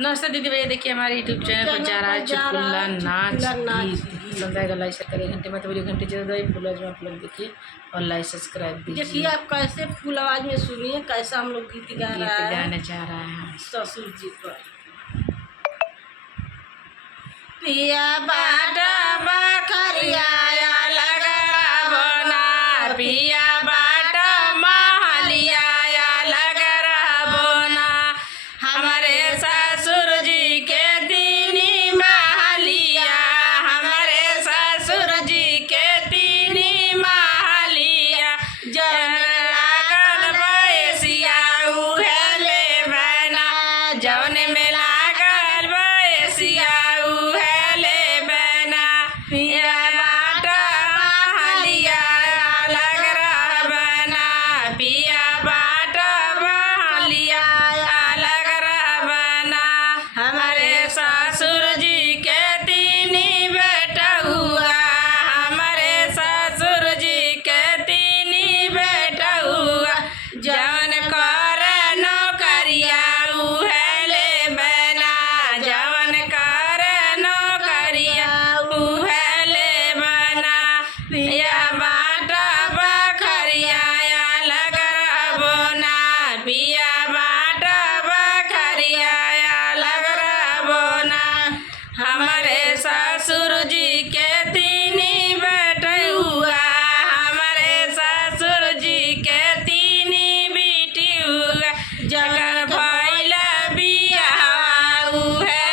नमस्ते दीदी भैया, देखिए हमारे यूट्यूब चैनल पर जा रहा है चुटकुला नाच गीत। पसंद आएगा लाइक शेयर करिए, घंटे में तो घंटे जरूर दे फुल आवाज में आप लोग देखिए और लाइक सब्सक्राइब देखिए दीजिए। आप कैसे फुल आवाज में सुनिए कैसा हम लोग गीत गा रहा है गाने जा रहा है ससुर जी पर। पिया बाटा बखरिया लगरा बना, पिया बाटा महलिया लगरा बना, हमारे ससुर जी के दीनी महलिया, हमारे ससुर जी के दीनी महलिया, जन लागल बैसिया उहे ले बना, जौन में लागल बैसिया उहे ले बना, पिया बाटा महलिया लगरा बना, पिया बाटा महलिया लगरा बना, हमारे ससुर जी के तीनी बेटा हुआ, हमारे ससुर जी के तीनी बेटा हुआ, जवन कर नौकरिया उहे ले बना, जवन कर नौकरिया उहे ले बना, पिया बाटा बखरिया लगरा बोना, पिया बाटा बखरिया लगरा बोना, हमारे ससुर जी के तीनी बेटा हुआ, हमारे ससुर जी के तीनी बेटी हुआ, जगन भइल बियाह उहे